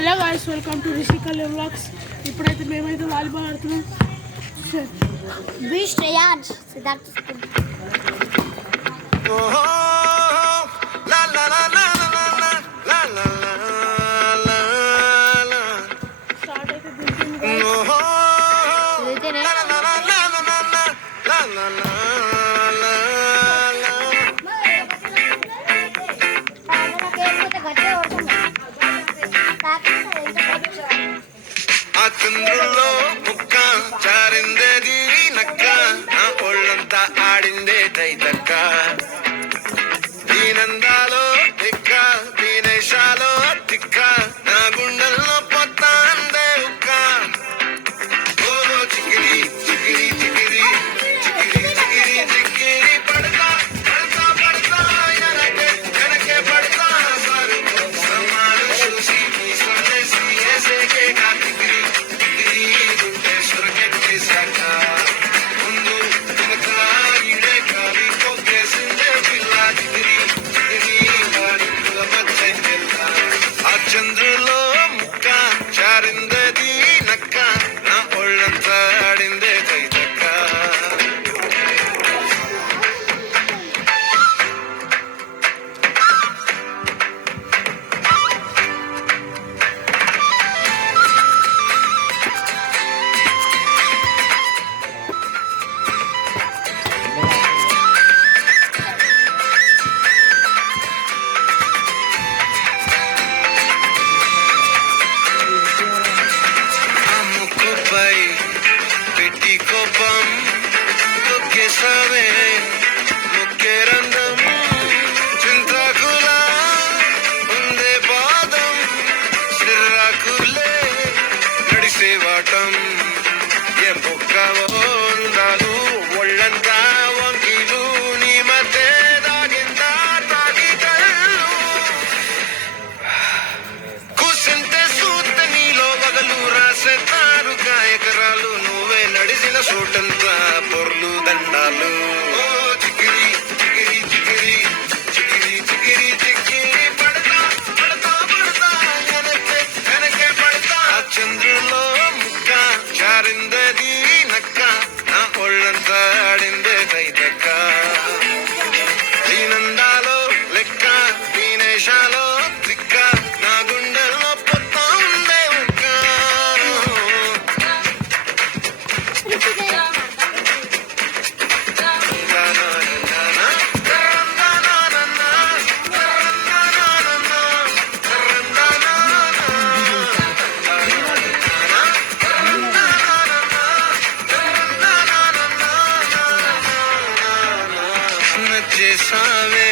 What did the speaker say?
Hello guys, welcome to Rishikal vlogs. ఇప్పుడైతే మేమైతే volleyball ఆడుతున్నాం. స్టార్ట్ అయితే దించింది. ఆ చంద్రుల్లో ముక్క చారిందేది నక్క, నా ఒళ్ళంతా ఆడిందే తైతక్క. దీనందాలో తిక్క, దీనేశాలో తిక్క, నా గుండెల్లో పొత్తాందే ఉక్క. ఓ చికిరి చికిరి చికిరి చికిరి చికిరి చికిరి పడతా పడతా పడతా వెనకే పడతా. సమాలు చూసి స్వదేశీ ఏసేకే కార్తికిరి చంద్రులో ముక్క చారిందది నక్క, నా ఒళ్ళంతా ఆడిందే తైతక్క. పెట్టి కోపం తొక్కేసావే ముక్కే రంగం, చింతాకుల ఉందే పాదం, సిర్రాకులే నడిసే వాటం. ఏ బొక్కవో ఉండాలు ఒళ్ళంతా వంకిలు, నీ మధ్య దాగిందా తాగి కళ్ళు. కూసింతే సూత నీలో వగలు రాసేతారు గాయకరాలు, నువ్వే నడిసిన చోటంతా పొర్లు దండాలు. ఓ చికిరి చికిరి చికిరి చికిరి చికిరి చికిరి పడతా పడతా పడతా వెనకే పడతా. ఆ చంద్రులో ముక్క చారిందది నక్క, నా ఒళ్ళంతా ఆడిందే తైతక్క. దీనందాలో లెక్క, దీనేశాలో తిక్క, నా గుండెల్లో పొత్తా ఉందే ఉక్క. నచ్చేసావే